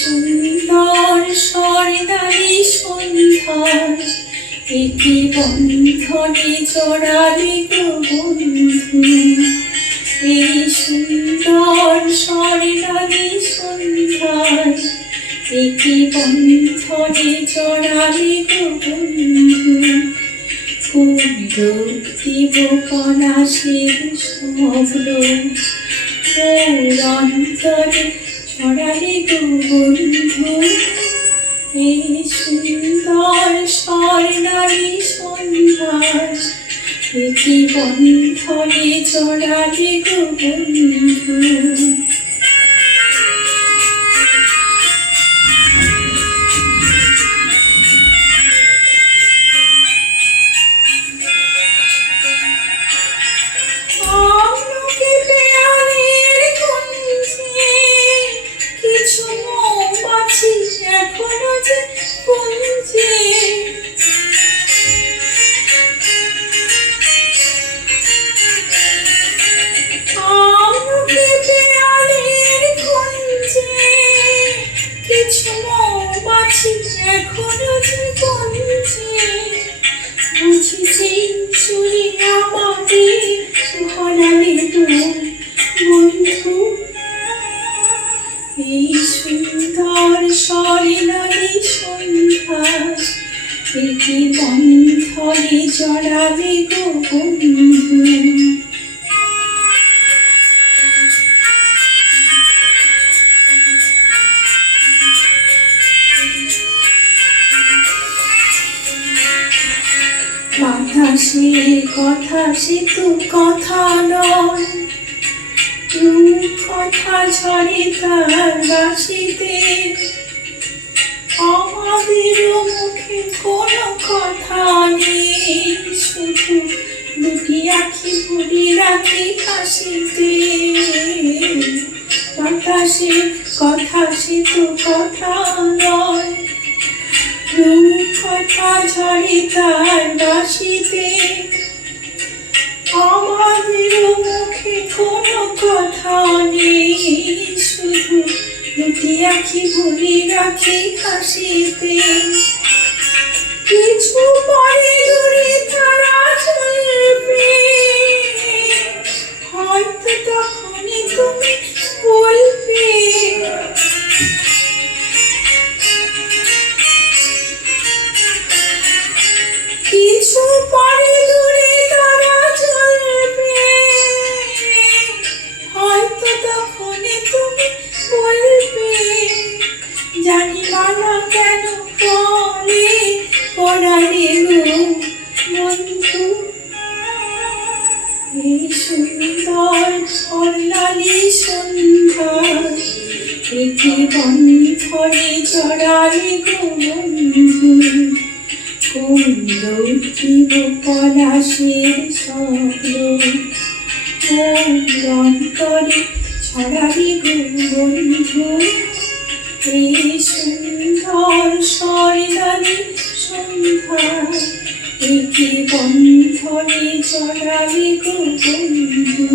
সুন্দর স্বর্ণালী সন্ধ্যায় একি বন্ধনে জড়ালে গো বন্ধু। এই সুন্দর স্বর্ণালী সন্ধ্যায় একি বন্ধনে জড়ালে গো বন্ধু। কোন রূপ দিব পলাশের শব্দ ওর অন্তরে ছড়ালে গো বন্ধু। এই সুন্দর স্বর্ণালী সন্ধ্যায় একি বন্ধনে জড়ালে গো বন্ধু। এখনো যে কুঞ্জে আমকে পেয়ালের কুঞ্জে কিছু মৌমাছি এখনো যে কুঞ্জে। বুঝি সেই সুরে আমাদের ভরালে তো বন্ধু। এই সুন্দর স্বর্ণালী সন্ধ্যায় একি বন্ধনে জড়ালে গো বন্ধু। বাতাসে কথা সে তো কথা নয়, কথা ঝরে তার বাঁশিতে। আমাদের মুখে কোনো কথা নেই, শুধু দুটি আঁখি ভরে রাখি হাসিতে। বাতাসে কথা সে তো কথা নয়, কথা ঝরে তার বাঁশিতে। আমাদের মুখে কোনো কথা নেই, শুধু দুটি আঁখি ভরে রাখি হাসিতে। কিছু পরে দূরে তারা চলবে, হয়তো তখনই তুমি বলবে। কিছু পরে দূরে তারা চলবে, হয়তো তখনই তুমি বলবে। জানি না কেন বলে পড়ালে গো বন্ধু। এই সুন্দর স্বর্ণালী সন্ধ্যায় একি বন্ধনে জড়ালে গো বন্ধু। কোন রূপ দিব পলাশের শব্দ ওর অন্তরে ছড়ালে গো বন্ধু। এই সুন্দর স্বর্ণালী সন্ধ্যায় একি বন্ধনে জড়ালে গো বন্ধু।